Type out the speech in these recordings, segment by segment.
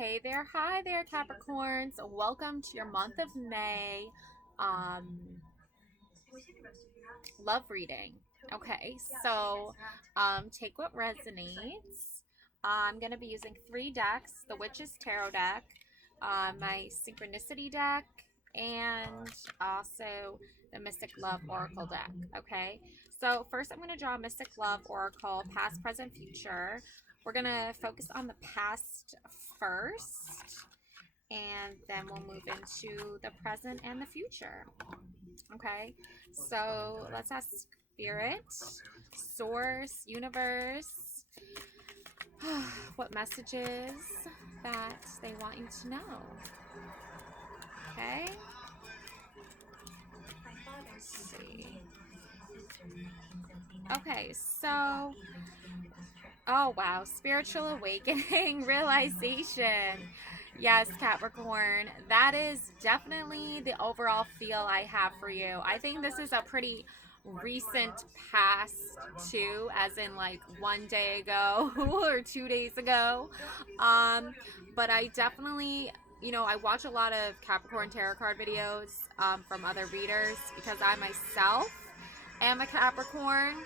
Hey there, hi there, Capricorns. Welcome to your month of May love reading. Okay, so take what resonates. I'm going to be using three decks: the Witch's Tarot deck, my Synchronicity deck, and also the Mystic Love Oracle deck. Okay, so first I'm going to draw Mystic Love Oracle, past, present, future. We're going to focus on the past first, and then we'll move into the present and the future. Okay, so let's ask Spirit, Source, Universe, what messages that they want you to know. Okay, let's see. Okay, so, oh wow, spiritual awakening, realization. Yes, Capricorn, that is definitely the overall feel I have for you. I think this is a pretty recent past too, as in like 1 day ago or 2 days ago. But I definitely, I watch a lot of Capricorn tarot card videos from other readers because I myself am a Capricorn.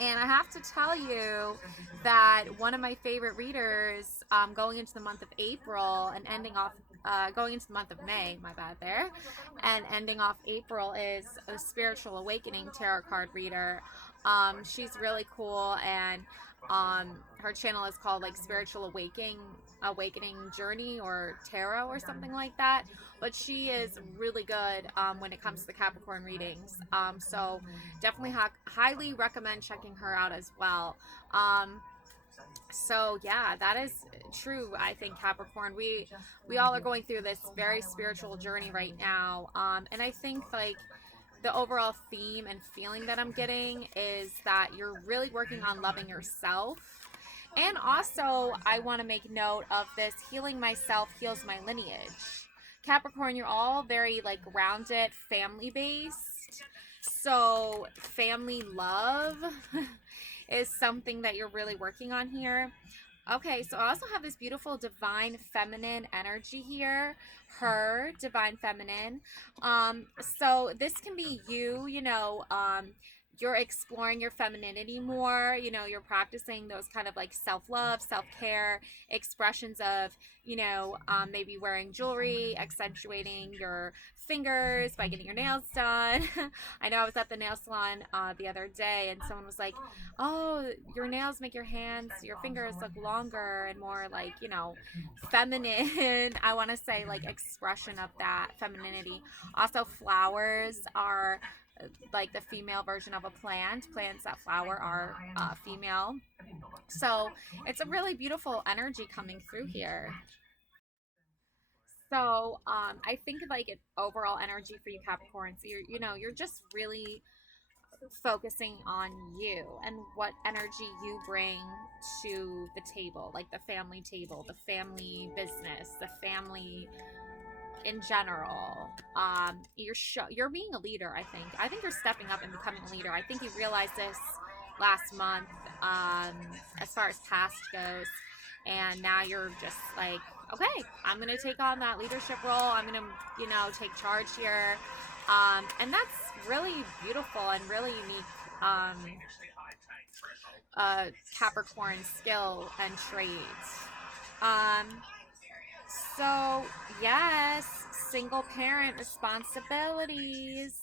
And I have to tell you that one of my favorite readers going into the month of April and ending off, going into the month of May, my bad there, and ending off April is a Spiritual Awakening tarot card reader. She's really cool, and her channel is called like Spiritual Awakening Journey or Tarot or something like that. But she is really good when it comes to the Capricorn readings. So definitely highly recommend checking her out as well. So yeah, that is true. I think Capricorn, we all are going through this very spiritual journey right now, and I think like the overall theme and feeling that I'm getting is that you're really working on loving yourself. And also, I want to make note of this: healing myself heals my lineage. Capricorn, you're all very like grounded, family based. So, family love is something that you're really working on here. Okay, so I also have this beautiful divine feminine energy here. Her divine feminine. So this can be you, you're exploring your femininity more, you're practicing those kind of like self-love, self-care expressions of, maybe wearing jewelry, accentuating your fingers by getting your nails done. I know I was at the nail salon the other day and someone was like, oh, your nails make your fingers look longer and more like, feminine. I want to say like expression of that femininity. Also, flowers are like the female version of a plant. Plants that flower are female. So it's a really beautiful energy coming through here. So I think like an overall energy for you Capricorn. So you're just really focusing on you and what energy you bring to the table, like the family table, the family business, the family in general. You're being a leader. I think you're stepping up and becoming a leader. I think you realized this last month, as far as past goes, and now you're just like, okay, I'm gonna take on that leadership role. I'm gonna take charge here, and that's really beautiful and really unique, Capricorn skill and trait. um so, yes, single parent responsibilities.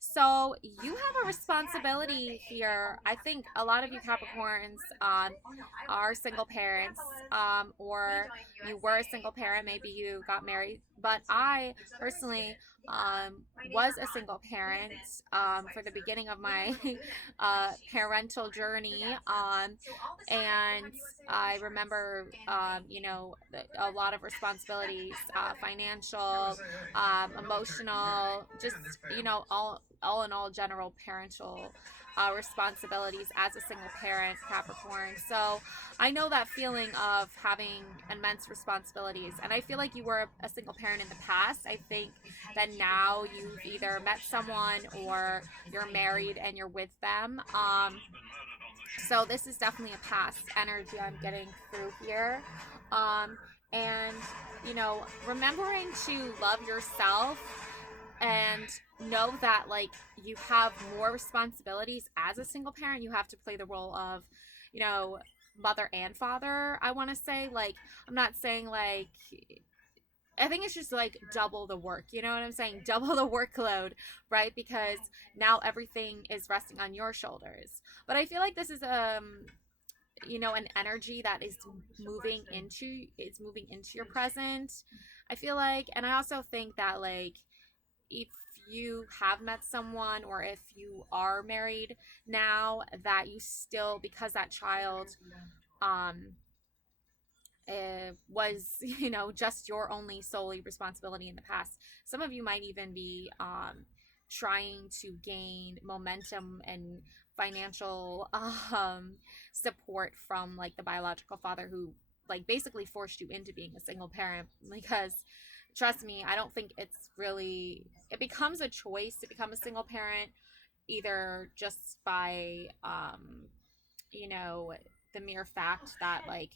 So, you have a responsibility here. I think a lot of you Capricorns are single parents, or you were a single parent. Maybe you got married. But I personally was a single parent for the beginning of my parental journey. And I remember, a lot of responsibilities, financial, emotional, just, all in all, general parental responsibilities as a single parent, Capricorn. So I know that feeling of having immense responsibilities. And I feel like you were a single parent in the past. I think that now you've either met someone or you're married and you're with them. So this is definitely a past energy I'm getting through here. And, remembering to love yourself and know that like you have more responsibilities as a single parent. You have to play the role of, you know, mother and father. I want to say, like, I'm not saying like, I think it's just like double the work. You know what I'm saying? Double the workload, right? Because now everything is resting on your shoulders. But I feel like this is an energy that is moving into your present. I feel like, and I also think that like if you have met someone or if you are married now, that you still, because that child um was just your only solely responsibility in the past. Some of you might even be trying to gain momentum and financial support from like the biological father who like basically forced you into being a single parent. Because trust me, I don't think it becomes a choice to become a single parent, either just by you know the mere fact that like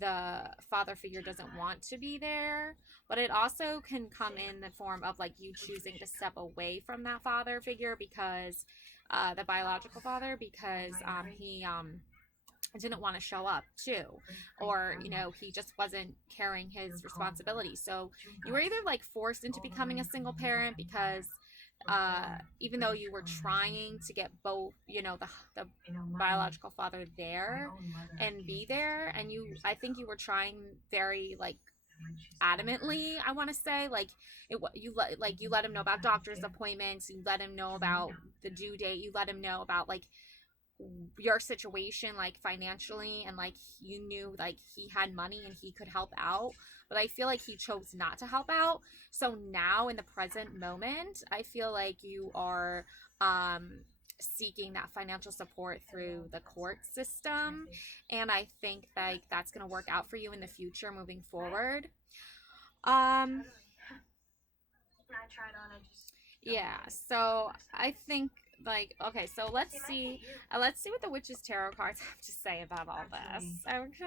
the father figure doesn't want to be there, but it also can come in the form of like you choosing to step away from that father figure, because the biological father, because he didn't want to show up too, or he just wasn't carrying his responsibility. So you were either like forced into becoming a single parent because even though you were trying to get both, the biological father there and be there, and I think you were trying very like adamantly, I want to say, like you let him know about doctor's appointments, you let him know about the due date, you let him know about like your situation like financially, and like you knew like he had money and he could help out, but I feel like he chose not to help out. So now in the present moment, I feel like you are seeking that financial support through the court system, and I think like that's going to work out for you in the future moving forward. um yeah, so I think like, okay, so let's see what the witch's tarot cards have to say about all this. Okay.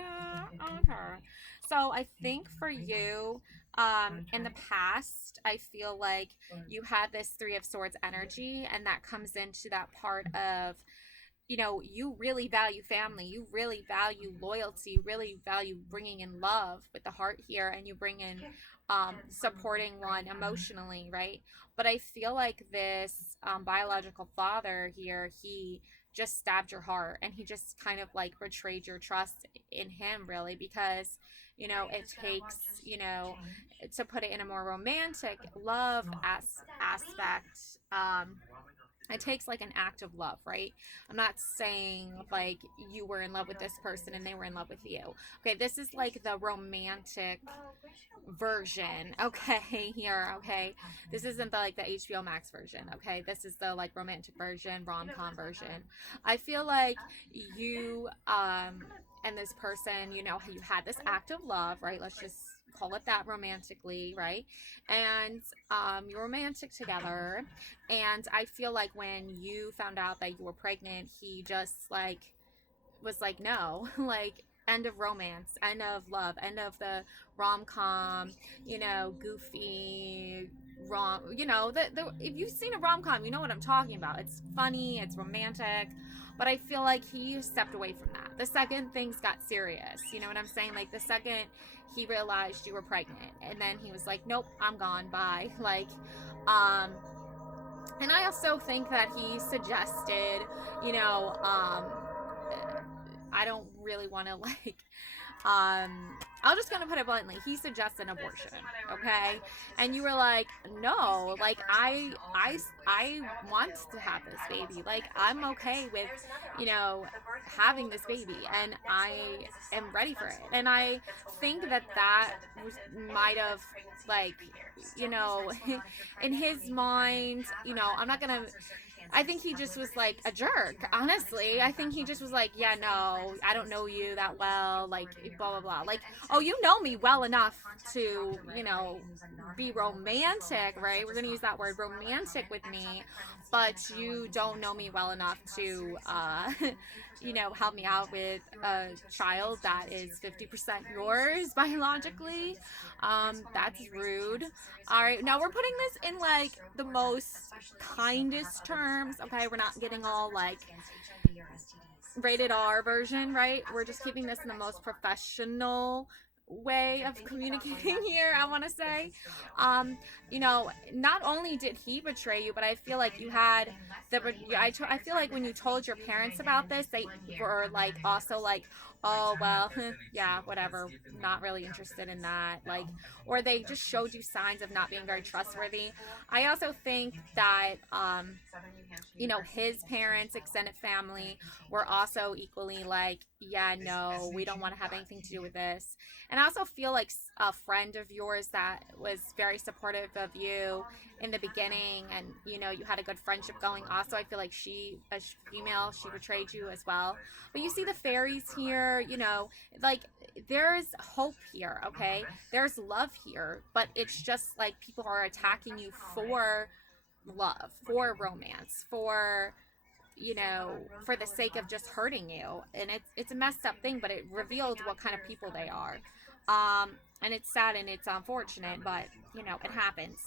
So I think for you, in the past, I feel like you had this Three of Swords energy, and that comes into that part of, you really value family, you really value loyalty, you really value bringing in love with the heart here, and you bring in supporting one emotionally, right? But I feel like this biological father here, he just stabbed your heart, and he just kind of like betrayed your trust in him, really, because it takes, to put it in a more romantic love aspect. It takes like an act of love, right? I'm not saying like you were in love with this person and they were in love with you. Okay, this is like the romantic version, okay, here, okay? This isn't the like the HBO Max version, okay? This is the like romantic version, rom-com version. I feel like you and this person, you had this act of love, right? Let's just call it that romantically, right? And you're romantic together, and I feel like when you found out that you were pregnant, he just like was like, no, like end of romance, end of love, end of the rom-com, goofy rom, the if you've seen a rom-com, you know what I'm talking about. It's funny, it's romantic, but I feel like he stepped away from that the second things got serious. You know what I'm saying? Like the second he realized you were pregnant, and then he was like, nope, I'm gone, bye. Like um and I also think that he suggested, I don't really want to like I'm just gonna put it bluntly, he suggests an abortion, okay? And you were like, no, like I want to have this baby, like I'm okay with having this baby, and I am ready for it. And I think that might have like, in his mind, I'm not gonna I think he just was like a jerk, honestly. I think he just was like, yeah, no, I don't know you that well, like, blah, blah, blah. Like, oh, you know me well enough to, be romantic, right? We're going to use that word, romantic with me, but you don't know me well enough to, help me out with a child that is 50% yours biologically. That's rude. All right, now we're putting this in like the most kindest terms. Okay, we're not getting all like rated R version, right? We're just keeping this in the most professional way of communicating here, I want to say. Not only did he betray you, but I feel like you had I feel like when you told your parents about this, they were like also like, oh well, yeah, whatever, not really interested in that, like, or they just showed you signs of not being very trustworthy. I also think that his parents, extended family, were also equally like, yeah, no, we don't want to have anything to do with this. And I also feel like a friend of yours that was very supportive of you in the beginning, and you had a good friendship going. Also, I feel like she, as female, she betrayed you as well. But you see the fairies here, like, there's hope here, okay? There's love here, but it's just like people are attacking you for love, for romance, for the sake of just hurting you. And it's a messed up thing, but it revealed what kind of people they are. And it's sad and it's unfortunate, but it happens.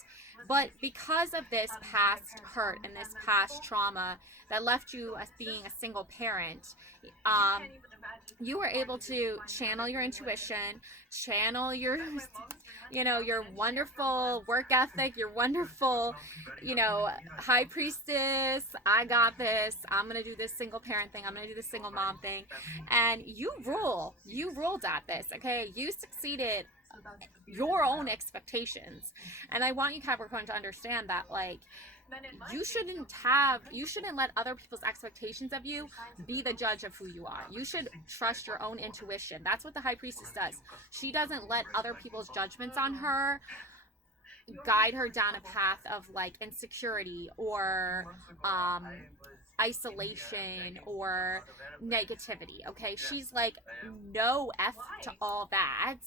But because of this past hurt and this past trauma that left you as being a single parent, you were able to channel your intuition, channel your wonderful work ethic, your wonderful, high priestess. I got this. I'm going to do this single parent thing. I'm going to do this single mom thing. And you ruled at this. Okay. You succeeded your own expectations. And I want you, Capricorn, to understand that, like, you shouldn't let other people's expectations of you be the judge of who you are. You should trust your own intuition. That's what the high priestess does. She doesn't let other people's judgments on her guide her down a path of like insecurity or isolation or negativity. Okay, she's like, no F to all that,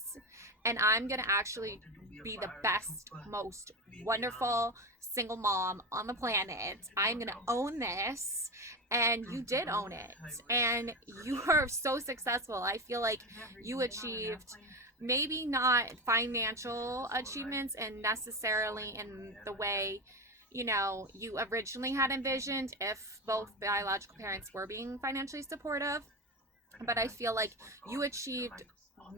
and I'm gonna actually be the best, most wonderful single mom on the planet. I'm gonna own this. And you did own it, and you are so successful. I feel like you achieved maybe not financial achievements and necessarily in the way you originally had envisioned, if both biological parents were being financially supportive, but I feel like you achieved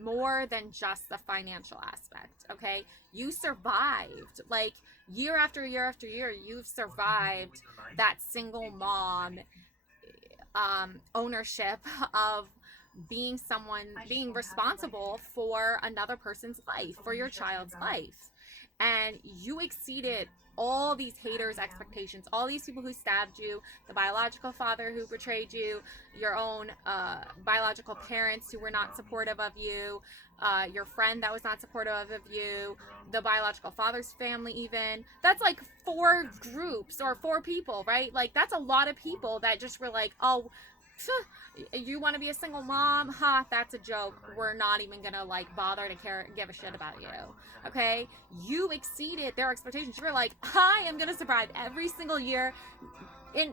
more than just the financial aspect. Okay, you survived, like, year after year after year. You've survived that single mom ownership of being responsible for another person's life, for your child's life. And you exceeded all these haters' expectations, all these people who stabbed you, the biological father who betrayed you, your own biological parents who were not supportive of you, your friend that was not supportive of you, the biological father's family even. That's like 4 groups or 4 people, right? Like, that's a lot of people that just were like, oh, you want to be a single mom? That's a joke. We're not even gonna like bother to give a shit about you. Okay, you exceeded their expectations. You were like, I am gonna survive every single year,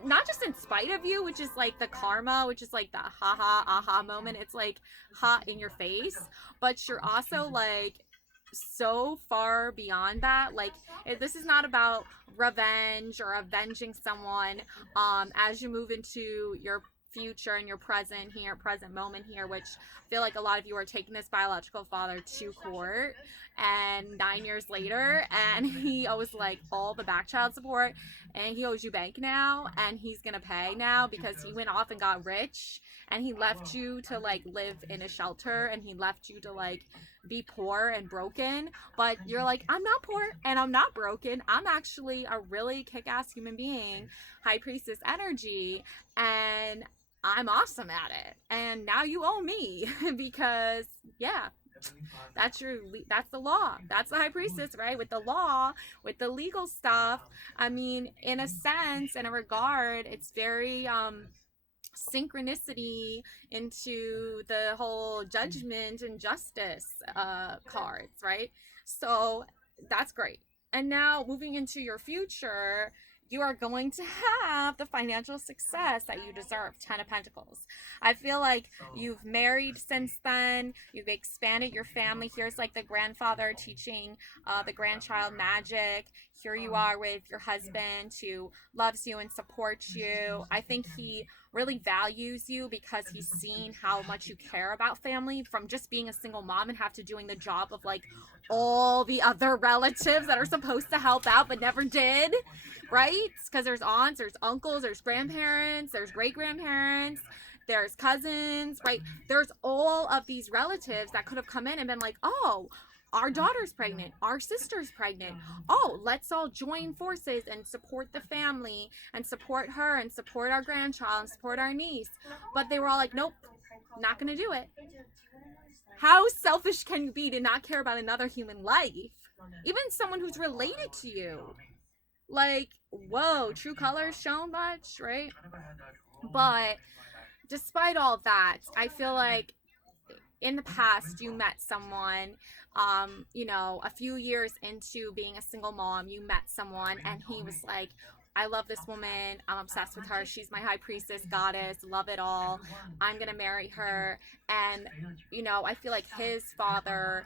not just in spite of you, which is like the karma, which is like the aha moment. It's like hot in your face, but you're also like so far beyond that. Like, this is not about revenge or avenging someone. As you move into your future and your present moment here, which I feel like a lot of you are taking this biological father to court, and 9 years later, and he owes like all the back child support, and he owes you bank now, and he's gonna pay now because he went off and got rich, and he left you to like live in a shelter, and he left you to like be poor and broken. But you're like, I'm not poor and I'm not broken. I'm actually a really kick-ass human being, high priestess energy, and I'm awesome at it. And now you owe me because, yeah, That's that's the law. That's the high priestess, right? With the law, with the legal stuff. I mean, in a sense, in a regard, it's very synchronicity into the whole judgment and justice cards, right? So that's great. And now moving into your future, you are going to have the financial success that you deserve. 10 of Pentacles. I feel like you've married since then. You've expanded your family. Here's like the grandfather teaching the grandchild magic. Here you are with your husband who loves you and supports you. I think he really values you because he's seen how much you care about family from just being a single mom and have to doing the job of like all the other relatives that are supposed to help out but never did, right? Because there's aunts, there's uncles, there's grandparents, there's great grandparents, there's cousins, right? There's all of these relatives that could have come in and been like, oh, our daughter's pregnant, our sister's pregnant. Oh, let's all join forces and support the family and support her and support our grandchild and support our niece. But they were all like, nope, not gonna do it. How selfish can you be to not care about another human life? Even someone who's related to you. Like, whoa, true colors shown much, right? But despite all that, I feel like in the past you met someone, you know, a few years into being a single mom, you met someone and he was like, I love this woman, I'm obsessed with her, she's my high priestess, goddess, love it all, I'm gonna marry her. And you know, I feel like his father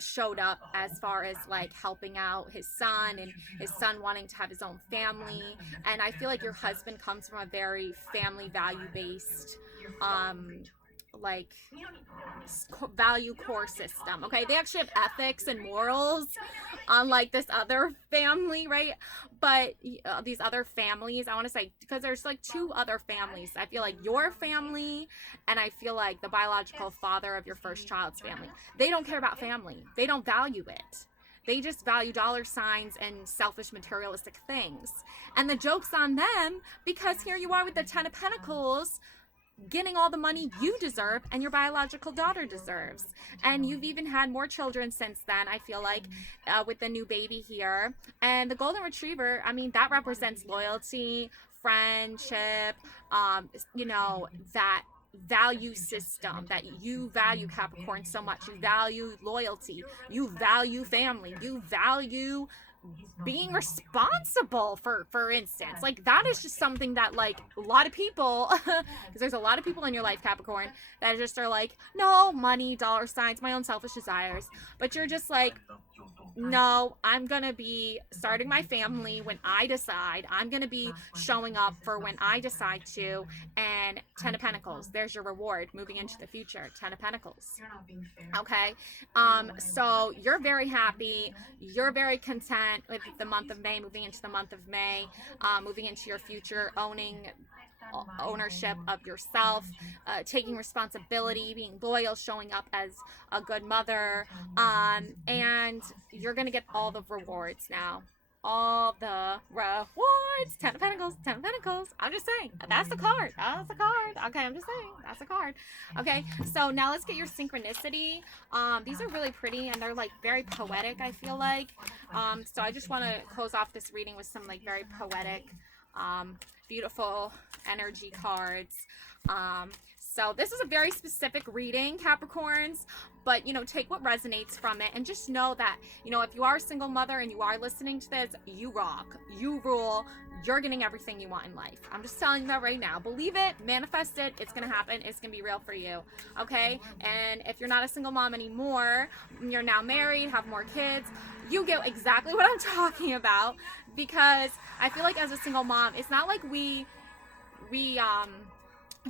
showed up as far as like helping out his son and his son wanting to have his own family. And I feel like your husband comes from a very family value based like value core system. Okay, they actually have ethics and morals unlike this other family, right? But these other families, I want to say, because there's like two other families. I feel like your family and I feel like the biological father of your first child's family, they don't care about family, they don't value it. They just value dollar signs and selfish materialistic things. And the joke's on them because here you are with the 10 of Pentacles getting all the money you deserve and your biological daughter deserves. And you've even had more children since then, I feel like, with the new baby here. And the golden retriever, I mean, that represents loyalty, friendship, you know, that value system that you value, Capricorn, so much. You value loyalty, you value family, you value being responsible, for instance. Like that is just something that like a lot of people because there's a lot of people in your life, Capricorn, that just are like, no, money, dollar signs, my own selfish desires. But you're just like, no, I'm gonna be starting my family when I decide. I'm gonna be showing up for when I decide to. And 10 of Pentacles, there's your reward moving into the future. 10 of Pentacles. Okay, so you're very happy, you're very content with the month of May, moving into the month of May, moving into your future, ownership of yourself, taking responsibility, being loyal, showing up as a good mother, and you're gonna get all the rewards now. All the rewards. 10 of Pentacles, 10 of Pentacles. I'm just saying, that's the card. That's the card. Okay, I'm just saying, that's the card. Okay, so now let's get your synchronicity. These are really pretty and they're like very poetic, I feel like. So I just want to close off this reading with some like very poetic, beautiful energy cards. So this is a very specific reading, Capricorns, but, you know, take what resonates from it and just know that, you know, if you are a single mother and you are listening to this, you rock, you rule, you're getting everything you want in life. I'm just telling you that right now. Believe it, manifest it, it's going to happen, it's going to be real for you, okay? And if you're not a single mom anymore, you're now married, have more kids, you get exactly what I'm talking about, because I feel like as a single mom, it's not like we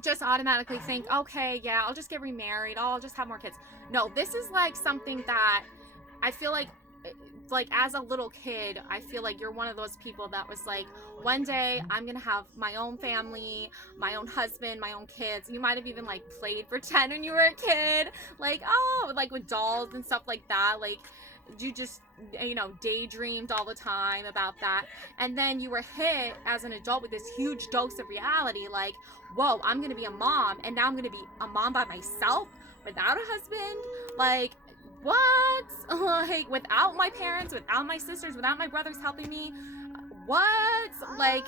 just automatically think, okay, yeah, I'll just get remarried, I'll just have more kids. No, this is like something that I feel like as a little kid, I feel like you're one of those people that was like, one day I'm gonna have my own family, my own husband, my own kids. You might have even like played pretend when you were a kid, like, oh, like with dolls and stuff like that. Like you just, you know, daydreamed all the time about that. And then you were hit as an adult with this huge dose of reality, like, whoa, I'm gonna be a mom, and now I'm gonna be a mom by myself. without a husband, like what? Like without my parents, without my sisters, without my brothers helping me, what? Like,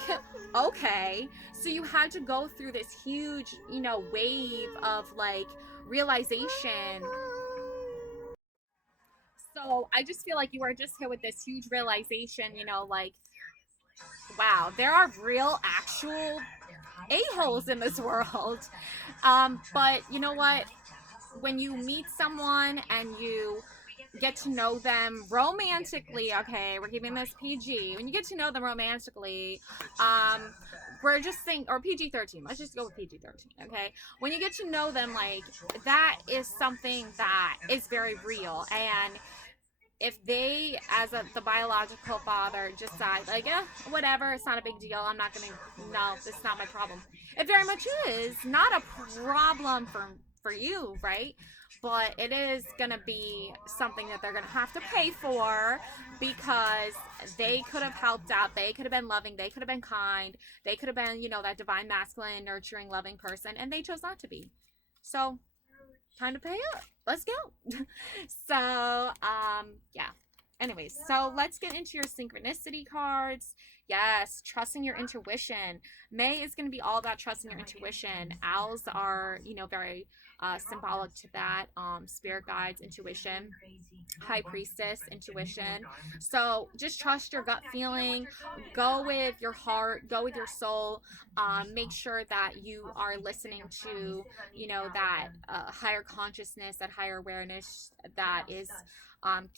okay. So you had to go through this huge, wave of like realization. So I just feel like you were just hit with this huge realization, like, wow, there are real, actual a-holes in this world. But you know what? When you meet someone and you get to know them romantically, okay, we're keeping this PG. When you get to know them romantically, um, we're just saying, or PG-13. Let's just go with PG-13, okay? When you get to know them, like that is something that is very real, and if they, as the biological father, decide like, whatever, it's not a big deal. I'm not gonna. No, it's not my problem. It very much is not a problem for you, right? But it is gonna be something that they're gonna have to pay for because they could have helped out. They could have been loving. They could have been kind. They could have been, that divine masculine, nurturing, loving person, and they chose not to be. So time to pay up. Let's go. So, yeah. Anyways, so let's get into your synchronicity cards. Yes, trusting your intuition. May is going to be all about trusting your intuition. Owls are, very symbolic to that. Spirit guides, intuition. High priestess, intuition. So just trust your gut feeling. Go with your heart. Go with your soul. Make sure that you are listening to, that higher consciousness, that higher awareness that is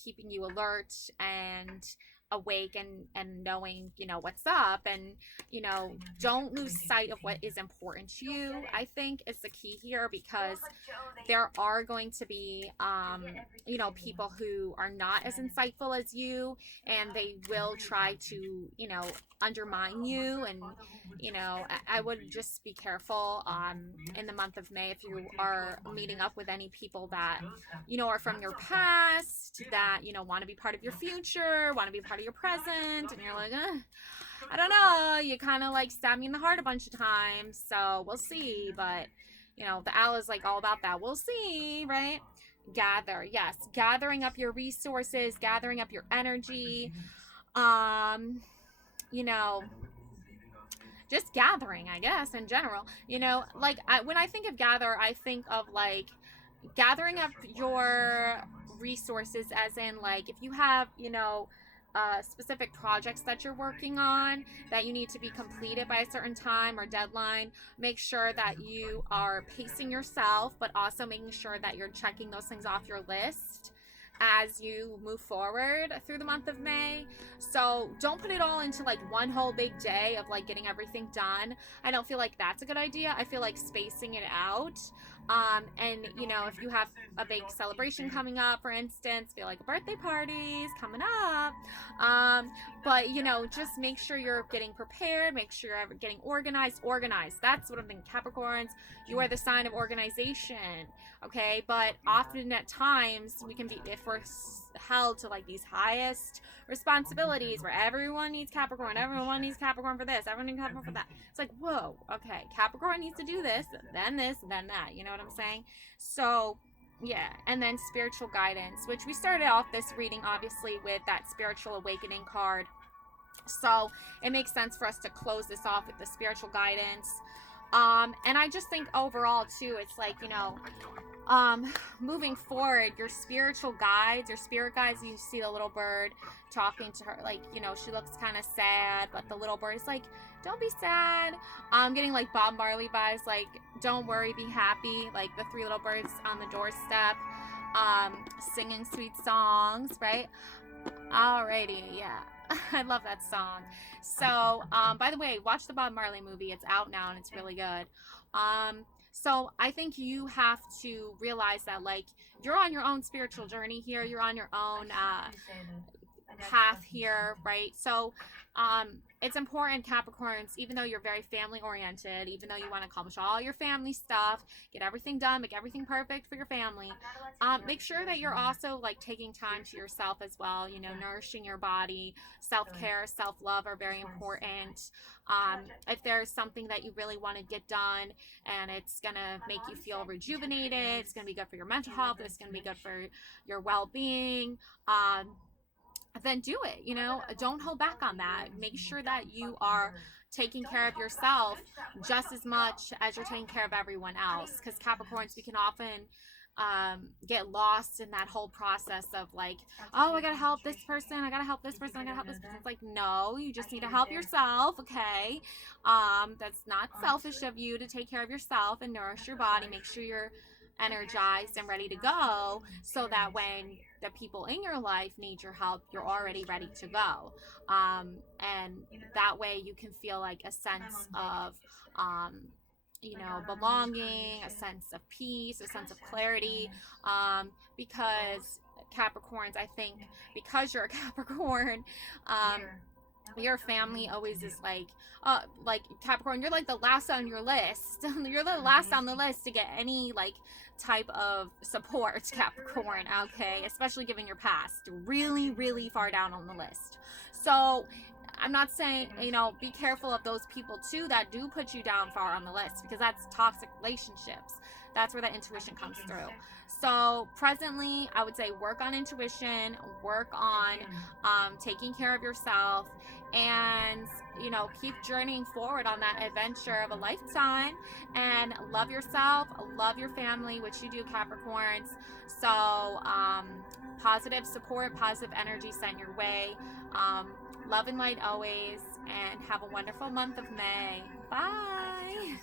keeping you alert and awake and knowing what's up, and don't lose sight of what is important to you. I think is the key here, because there are going to be people who are not as insightful as you, and they will try to undermine you. And I would just be careful in the month of May if you are meeting up with any people that are from your past, that want to be part of your future, want to be part of your present, and you're like, I don't know, you kind of like stab me in the heart a bunch of times, so we'll see. But the owl is like all about that. We'll see, right? Gather, yes, gathering up your resources, gathering up your energy, you know just gathering, I guess, in general. Like when I think of gather, I think of like gathering up your resources, as in like if you have specific projects that you're working on that you need to be completed by a certain time or deadline, make sure that you are pacing yourself, but also making sure that you're checking those things off your list as you move forward through the month of May. So don't put it all into like one whole big day of like getting everything done. I don't feel like that's a good idea. I feel like spacing it out. And if you have a big celebration coming up, for instance, feel like a birthday party's coming up. But just make sure you're getting prepared, make sure you're getting organized. That's what I'm thinking. Capricorns, you are the sign of organization. Okay, but often at times we can be, if we're held to like these highest responsibilities where everyone needs Capricorn for this, everyone needs Capricorn for that, it's like, whoa, okay, Capricorn needs to do this, then that, you know what I'm saying? So yeah. And then spiritual guidance, which we started off this reading obviously with that spiritual awakening card, so it makes sense for us to close this off with the spiritual guidance. And I just think overall too, it's like, moving forward, your spiritual guides, your spirit guides, you see the little bird talking to her, like, she looks kind of sad, but the little bird is like, don't be sad. I'm getting like Bob Marley vibes, like, don't worry, be happy, like the three little birds on the doorstep, singing sweet songs, right? Alrighty, yeah. I love that song. So, by the way, watch the Bob Marley movie. It's out now and it's really good. So I think you have to realize that like you're on your own spiritual journey here. You're on your own path here, right? So it's important, Capricorns, even though you're very family oriented, even though you want to accomplish all your family stuff, get everything done, make everything perfect for your family, make sure that you're also like taking time to yourself as well, you know, nourishing your body. Self-care, self-love are very important. If there's something that you really want to get done and it's gonna make you feel rejuvenated, it's gonna be good for your mental health, it's gonna be good for your well-being, then do it. You know, don't hold back on that. Make sure that you are taking care of yourself just as much as you're taking care of everyone else, because Capricorns, we can often get lost in that whole process of like, oh, I gotta help this person, I gotta help this person, I gotta help this person. It's like, no, you just need to help yourself. Okay, that's not selfish of you to take care of yourself and nourish your body. Make sure you're energized and ready to go, so that when the people in your life need your help, you're already ready to go. And that way you can feel like a sense of you know, belonging, a sense of peace, a sense of clarity, because Capricorns, I think, because you're a Capricorn, your family always is like Capricorn, you're like the last on your list. You're the last on the list to get any like type of support, Capricorn, okay? Especially given your past, really, really far down on the list. So I'm not saying, you know, be careful of those people too that do put you down far on the list, because that's toxic relationships. That's where that intuition comes through. So presently, I would say work on intuition, work on taking care of yourself, and, you know, keep journeying forward on that adventure of a lifetime, and love yourself, love your family, which you do, Capricorns. So positive support, positive energy sent your way. Love and light always, and have a wonderful month of May. Bye.